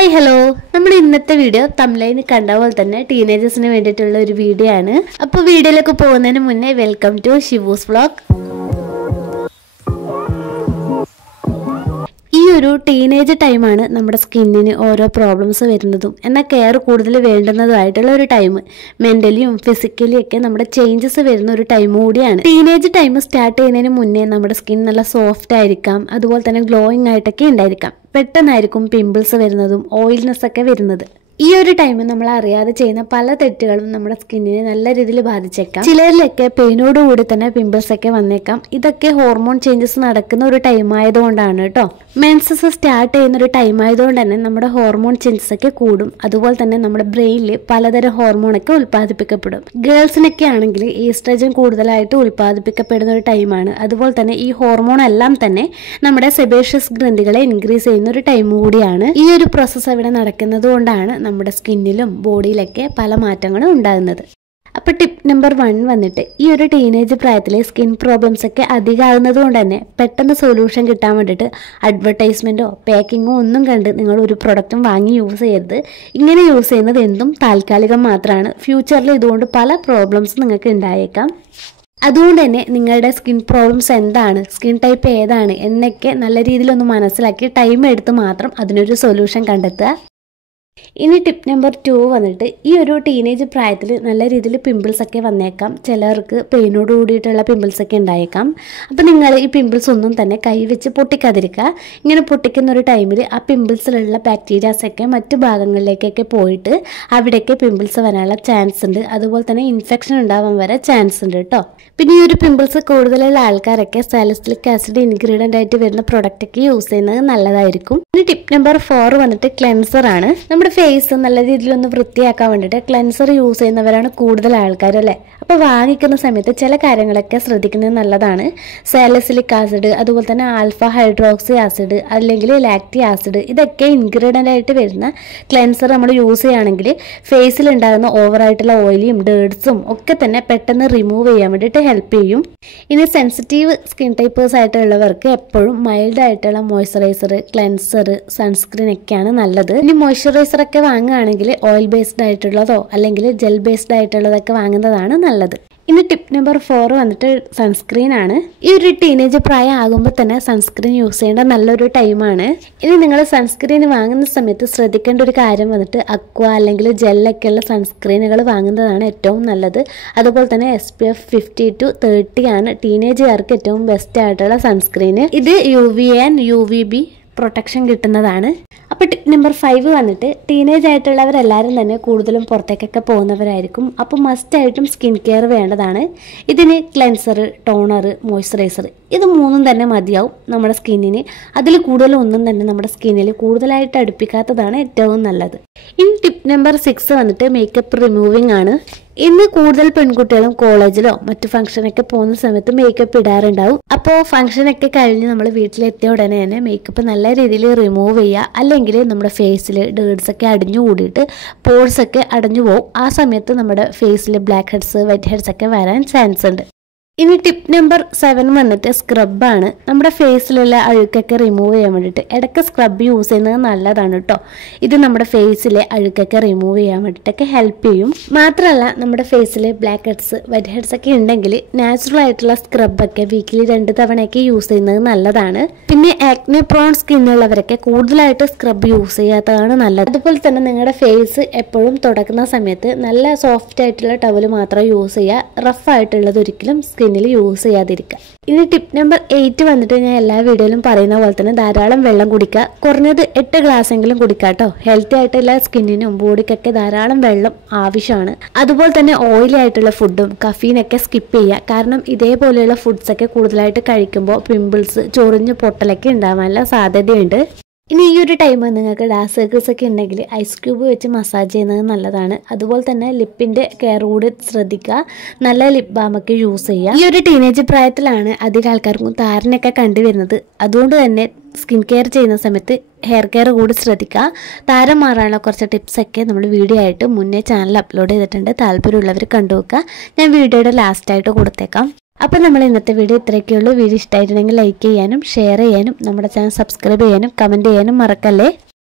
Hi hello നമ്മുടെ ഇന്നത്തെ video തംബ്ലൈനിൽ കണ്ട പോലെ തന്നെ ടീനേജേഴ്സിന് വേണ്ടിയിട്ടുള്ള ഒരു വീഡിയോ ആണ്. അപ്പോൾ വീഡിയോയിലേക്ക് പോകുന്നതിന് മുന്നേ വെൽക്കം ടു ഷിവൂസ് വ്ലോഗ്. ഈ ഒരു ടീനേജ് ടൈമാണ് നമ്മുടെ സ്കിന്നിന് ഓരോ പ്രോബ്ലംസ് വരുന്നതും എന്നാൽ കെയർ കൂടുതൽ വേണ്ടുന്നതുമായിട്ടുള്ള ഒരു ടൈം. മെന്റലിയും ഫിസിക്കലിയും ഒക്കെ നമ്മുടെ ചേഞ്ചസ് വരുന്ന ഒരു ടൈം കൂടിയാണ്. ടീനേജ് ടൈം സ്റ്റാർട്ട് ചെയ്യുന്നതിന് മുന്നേ നമ്മുടെ സ്കിൻ നല്ല സോഫ്റ്റ് ആയിരിക്കാം, അതുപോലെ തന്നെ ഗ്ലോയിങ് ആയിട്ടൊക്കെ ഉണ്ടായിരിക്കാം. പെട്ടെന്നായിരിക്കും പിമ്പിൾസ് വരുന്നതും ഓയിൽനെസ് ഒക്കെ വരുന്നത്. ഈ ഒരു ടൈമിൽ നമ്മൾ അറിയാതെ ചെയ്യുന്ന പല തെറ്റുകളും നമ്മുടെ സ്കിന്നിനെ നല്ല രീതിയിൽ ബാധിച്ചേക്കാം. ചിലരിലൊക്കെ പെയിനോടുകൂടി തന്നെ പിമ്പിൾസ് ഒക്കെ വന്നേക്കാം. ഇതൊക്കെ ഹോർമോൺ ചേഞ്ചസ് നടക്കുന്ന ഒരു ടൈം ആയതുകൊണ്ടാണ് കേട്ടോ. മെൻസസ് സ്റ്റാർട്ട് ചെയ്യുന്ന ഒരു ടൈം ആയതുകൊണ്ട് തന്നെ നമ്മുടെ ഹോർമോൺ ചേഞ്ചസ് ഒക്കെ കൂടും. അതുപോലെ തന്നെ നമ്മുടെ ബ്രെയിനിൽ പലതരം ഹോർമോണൊക്കെ ഉൽപ്പാദിപ്പിക്കപ്പെടും. ഗേൾസിനൊക്കെ ആണെങ്കിൽ ഈസ്ട്രജൻ കൂടുതലായിട്ട് ഉൽപ്പാദിപ്പിക്കപ്പെടുന്ന ഒരു ടൈമാണ്. അതുപോലെ തന്നെ ഈ ഹോർമോൺ എല്ലാം തന്നെ നമ്മുടെ സെബേഷ്യസ് ഗ്രന്ഥികളെ ഇൻക്രീസ് ചെയ്യുന്ന ഒരു ടൈം കൂടിയാണ്. ഈ ഒരു പ്രോസസ്സ് അവിടെ നടക്കുന്നത് കൊണ്ടാണ് നമ്മുടെ സ്കിന്നിലും ബോഡിയിലൊക്കെ പല മാറ്റങ്ങളും ഉണ്ടാകുന്നത്. അപ്പോൾ ടിപ്പ് നമ്പർ 1 വന്നിട്ട്, ഈ ഒരു ടീനേജ് പ്രായത്തിലെ സ്കിൻ പ്രോബ്ലംസ് ഒക്കെ അധികമാകുന്നത് കൊണ്ട് തന്നെ പെട്ടെന്ന് സൊല്യൂഷൻ കിട്ടാൻ വേണ്ടിയിട്ട് അഡ്വർടൈസ്മെൻറ്റോ പാക്കിങ്ങോ ഒന്നും കണ്ട് നിങ്ങൾ ഒരു പ്രൊഡക്റ്റും വാങ്ങി യൂസ് ചെയ്യരുത്. ഇങ്ങനെ യൂസ് ചെയ്യുന്നത് എന്തും താൽക്കാലികം മാത്രമാണ്. ഫ്യൂച്ചറിൽ ഇതുകൊണ്ട് പല പ്രോബ്ലംസ് നിങ്ങൾക്ക് ഉണ്ടായേക്കാം. അതുകൊണ്ട് തന്നെ നിങ്ങളുടെ സ്കിൻ പ്രോബ്ലംസ് എന്താണ്, സ്കിൻ ടൈപ്പ് ഏതാണ് എന്നൊക്കെ നല്ല രീതിയിലൊന്ന് മനസ്സിലാക്കി ടൈം എടുത്ത് മാത്രം അതിനൊരു സൊല്യൂഷൻ കണ്ടെത്തുക. ഇനി ടിപ്പ് നമ്പർ 2 വന്നിട്ട്, ഈ ഒരു ടീനേജ് പ്രായത്തിൽ നല്ല രീതിയിൽ പിമ്പിൾസ് ഒക്കെ വന്നേക്കാം. ചിലർക്ക് പെയിനോട് കൂടിയിട്ടുള്ള പിമ്പിൾസ് ഒക്കെ ഉണ്ടായേക്കാം. അപ്പോൾ നിങ്ങൾ ഈ പിമ്പിൾസ് ഒന്നും തന്നെ കൈവച്ച് പൊട്ടിക്കാതിരിക്കുക. ഇങ്ങനെ പൊട്ടിക്കുന്ന ഒരു ടൈമിൽ ആ പിമ്പിൾസിലുള്ള ബാക്ടീരിയാസ് ഒക്കെ മറ്റു ഭാഗങ്ങളിലേക്കൊക്കെ പോയിട്ട് അവിടെയൊക്കെ പിമ്പിൾസ് വരാനുള്ള ചാൻസ് ഉണ്ട്. അതുപോലെ തന്നെ ഇൻഫെക്ഷൻ ഉണ്ടാവാൻ വരെ ചാൻസ് ഉണ്ട് കേട്ടോ. പിന്നെ ഈ ഒരു പിമ്പിൾസ് കൂടുതലുള്ള ആൾക്കാരൊക്കെ സാലിസിലിക് ആസിഡ് ഇൻഗ്രീഡിയൻ്റ് ആയിട്ട് വരുന്ന പ്രൊഡക്റ്റ് ഒക്കെ യൂസ് ചെയ്യുന്നത് നല്ലതായിരിക്കും. ഇനി ടിപ്പ് നമ്പർ 4 വന്നിട്ട് ക്ലെൻസർ ആണ്. നമ്മുടെ ഫേസ് നല്ല രീതിയിലൊന്ന് വൃത്തിയാക്കാൻ വേണ്ടിയിട്ട് ക്ലെൻസർ യൂസ് ചെയ്യുന്നവരാണ് കൂടുതൽ ആൾക്കാർ അല്ലേ. അപ്പോൾ വാങ്ങിക്കുന്ന സമയത്ത് ചില കാര്യങ്ങളൊക്കെ ശ്രദ്ധിക്കുന്നത് നല്ലതാണ്. സാലിസിലിക് ആസിഡ്, അതുപോലെ തന്നെ ആൽഫ ഹൈഡ്രോക്സി ആസിഡ് അല്ലെങ്കിൽ ലാക്റ്റിക് ആസിഡ്, ഇതൊക്കെ ഇൻഗ്രീഡിയൻ്റ് ആയിട്ട് വരുന്ന ക്ലെൻസർ നമ്മൾ യൂസ് ചെയ്യുകയാണെങ്കിൽ ഫേസിൽ ഉണ്ടാകുന്ന ഓവറായിട്ടുള്ള ഓയിലും ഡേർട്സും ഒക്കെ തന്നെ പെട്ടെന്ന് റിമൂവ് ചെയ്യാൻ വേണ്ടിയിട്ട് ഹെൽപ്പ് ചെയ്യും. ഇനി സെൻസിറ്റീവ് സ്കിൻ ടൈപ്പേഴ്സ് ആയിട്ടുള്ളവർക്ക് എപ്പോഴും മൈൽഡ് ആയിട്ടുള്ള മോയ്സ്ചറൈസർ, ക്ലെൻസർ, സൺസ്ക്രീൻ ഒക്കെയാണ് നല്ലത്. ഇനി മോയ്സ്ചറൈസർ ഒക്കെ വാങ്ങുകയാണെങ്കിൽ ഓയിൽ ബേസ്ഡ് ആയിട്ടുള്ളതോ അല്ലെങ്കിൽ ജെൽ ബേസ്ഡ് ആയിട്ടുള്ളതൊക്കെ വാങ്ങുന്നതാണ് നല്ലത്. ഇനി ടിപ്പ് നമ്പർ 4 വന്നിട്ട് സൺസ്ക്രീൻ ആണ്. ഈ ഒരു ടീനേജ് പ്രായം ആകുമ്പോൾ തന്നെ സൺസ്ക്രീൻ യൂസ് ചെയ്യേണ്ട നല്ലൊരു ടൈമാണ്. ഇനി നിങ്ങൾ സൺസ്ക്രീൻ വാങ്ങുന്ന സമയത്ത് ശ്രദ്ധിക്കേണ്ട ഒരു കാര്യം വന്നിട്ട് അക്വ അല്ലെങ്കിൽ ജെല്ലൊക്കെയുള്ള സൺസ്ക്രീനുകൾ വാങ്ങുന്നതാണ് ഏറ്റവും നല്ലത്. അതുപോലെ തന്നെ SPF 50 to 30 ആണ് ടീനേജുകാർക്ക് ഏറ്റവും ബെസ്റ്റ് ആയിട്ടുള്ള സൺസ്ക്രീന്. ഇത് UVA and UVB പ്രൊട്ടക്ഷൻ കിട്ടുന്നതാണ്. അപ്പോൾ ടിപ്പ് നമ്പർ 5 വന്നിട്ട്, ടീനേജ് ആയിട്ടുള്ളവരെല്ലാവരും തന്നെ കൂടുതലും പുറത്തേക്കൊക്കെ പോകുന്നവരായിരിക്കും. അപ്പോൾ മസ്റ്റായിട്ടും സ്കിൻ കെയർ വേണ്ടതാണ്. ഇതിന് ക്ലെൻസർ, ടോണർ, മോയ്സ്ചറൈസർ ഇത് 3 തന്നെ മതിയാവും നമ്മുടെ സ്കിന്നിന്. അതിൽ കൂടുതലൊന്നും തന്നെ നമ്മുടെ സ്കിന്നിൽ കൂടുതലായിട്ട് അടുപ്പിക്കാത്തതാണ് ഏറ്റവും നല്ലത്. ഇനി ടിപ്പ് നമ്പർ 6 വന്നിട്ട് മേക്കപ്പ് റിമൂവിങ് ആണ്. ഇന്ന് കൂടുതൽ പെൺകുട്ടികളും കോളേജിലോ മറ്റു ഫംഗ്ഷനൊക്കെ പോകുന്ന സമയത്ത് മേക്കപ്പ് ഇടാറുണ്ടാവും. അപ്പോൾ ഫംഗ്ഷനൊക്കെ കഴിഞ്ഞ് നമ്മൾ വീട്ടിലെത്തിയ ഉടനെ തന്നെ മേക്കപ്പ് നല്ല രീതിയിൽ റിമൂവ് ചെയ്യുക. അല്ലെങ്കിൽ നമ്മുടെ ഫേസിൽ ഡേർട്സ് ഒക്കെ അടിഞ്ഞു കൂടിയിട്ട് പോർസ് ഒക്കെ അടഞ്ഞു പോകും. ആ സമയത്ത് നമ്മുടെ ഫേസിൽ ബ്ലാക്ക് ഹെഡ്സ്, വൈറ്റ് ഹെഡ്സ് ഒക്കെ വരാൻ ചാൻസ് ഉണ്ട്. ഇനി ടിപ്പ് നമ്പർ 7 വന്നിട്ട് സ്ക്രബാണ്. നമ്മുടെ ഫേസിലുള്ള അഴുക്കൊക്കെ റിമൂവ് ചെയ്യാൻ വേണ്ടിയിട്ട് ഇടയ്ക്ക് സ്ക്രബ് യൂസ് ചെയ്യുന്നത് നല്ലതാണ് കേട്ടോ. ഇത് നമ്മുടെ ഫേസിലെ അഴുക്കൊക്കെ റിമൂവ് ചെയ്യാൻ വേണ്ടിയിട്ടൊക്കെ ഹെൽപ്പ് ചെയ്യും. മാത്രമല്ല നമ്മുടെ ഫേസിൽ ബ്ലാക്ക് ഹെഡ്സ്, വൈറ്റ് ഹെഡ്സ് ഒക്കെ ഉണ്ടെങ്കിൽ നാച്ചുറൽ ആയിട്ടുള്ള സ്ക്രബൊക്കെ വീക്കിലി 2 തവണയൊക്കെ യൂസ് ചെയ്യുന്നത് നല്ലതാണ്. പിന്നെ ആക്നെ പ്രോൺ സ്കിന്നുള്ളവരൊക്കെ കൂടുതലായിട്ട് സ്ക്രബ് യൂസ് ചെയ്യാത്തതാണ് നല്ലത്. അതുപോലെ തന്നെ നിങ്ങളുടെ ഫേസ് എപ്പോഴും തുടക്കുന്ന സമയത്ത് നല്ല സോഫ്റ്റ് ആയിട്ടുള്ള ടവൽ മാത്രം യൂസ് ചെയ്യുക. റഫ് ആയിട്ടുള്ളത് ഒരിക്കലും സ്കിന്നിൽ യൂസ് ചെയ്യാതിരിക്കുക. ഇനി ടിപ്പ് നമ്പർ 8 വന്നിട്ട്, ഞാൻ എല്ലാ വീഡിയോയിലും പറയുന്ന പോലെ തന്നെ ധാരാളം വെള്ളം കുടിക്കുക. കുറഞ്ഞത് 8 ഗ്ലാസ് എങ്കിലും കുടിക്കുക കേട്ടോ. ഹെൽത്തി ആയിട്ടുള്ള സ്കിന്നിനും ബോഡിക്കൊക്കെ ധാരാളം വെള്ളം ആവശ്യമാണ്. അതുപോലെ തന്നെ ഓയിലി ആയിട്ടുള്ള ഫുഡും കഫീനൊക്കെ സ്കിപ്പ് ചെയ്യുക. കാരണം ഇതേപോലെയുള്ള ഫുഡ്സ് ഒക്കെ കൂടുതലായിട്ട് കഴിക്കുമ്പോൾ പിമ്പിൾസ്, ചൊറിഞ്ഞ് പൊട്ടലൊക്കെ ഉണ്ടാവാനുള്ള സാധ്യതയുണ്ട്. ഇനി ഈ ഒരു ടൈം നിങ്ങൾക്ക് ഡാർക്ക് സർക്കിൾസ് ഒക്കെ ഉണ്ടെങ്കിൽ ഐസ് ക്യൂബ് വെച്ച് മസാജ് ചെയ്യുന്നത് നല്ലതാണ്. അതുപോലെ തന്നെ ലിപ്പിൻ്റെ കെയർ കൂടി ശ്രദ്ധിക്കുക. നല്ല ലിപ് ബാമൊക്കെ യൂസ് ചെയ്യുക. ഈ ഒരു ടീനേജ് പ്രായത്തിലാണ് അധികം ആൾക്കാർക്കും താരനൊക്കെ കണ്ടുവരുന്നത്. അതുകൊണ്ട് തന്നെ സ്കിൻ കെയർ ചെയ്യുന്ന സമയത്ത് ഹെയർ കെയർ കൂടി ശ്രദ്ധിക്കുക. താരം മാറാനുള്ള കുറച്ച് ടിപ്സൊക്കെ നമ്മൾ വീഡിയോ ആയിട്ട് മുന്നേ ചാനൽ അപ്ലോഡ് ചെയ്തിട്ടുണ്ട്. താല്പര്യമുള്ളവർ കണ്ടുവെക്കുക. ഞാൻ വീഡിയോയുടെ ലാസ്റ്റായിട്ട് കൊടുത്തേക്കാം. അപ്പോൾ നമ്മൾ ഇന്നത്തെ വീഡിയോ ഇത്രയൊക്കെയുള്ളൂ. വീഡിയോ ഇഷ്ടമായിട്ടുണ്ടെങ്കിൽ ലൈക്ക് ചെയ്യാനും ഷെയർ ചെയ്യാനും നമ്മുടെ ചാനൽ സബ്സ്ക്രൈബ് ചെയ്യാനും കമൻറ്റ് ചെയ്യാനും മറക്കല്ലേ.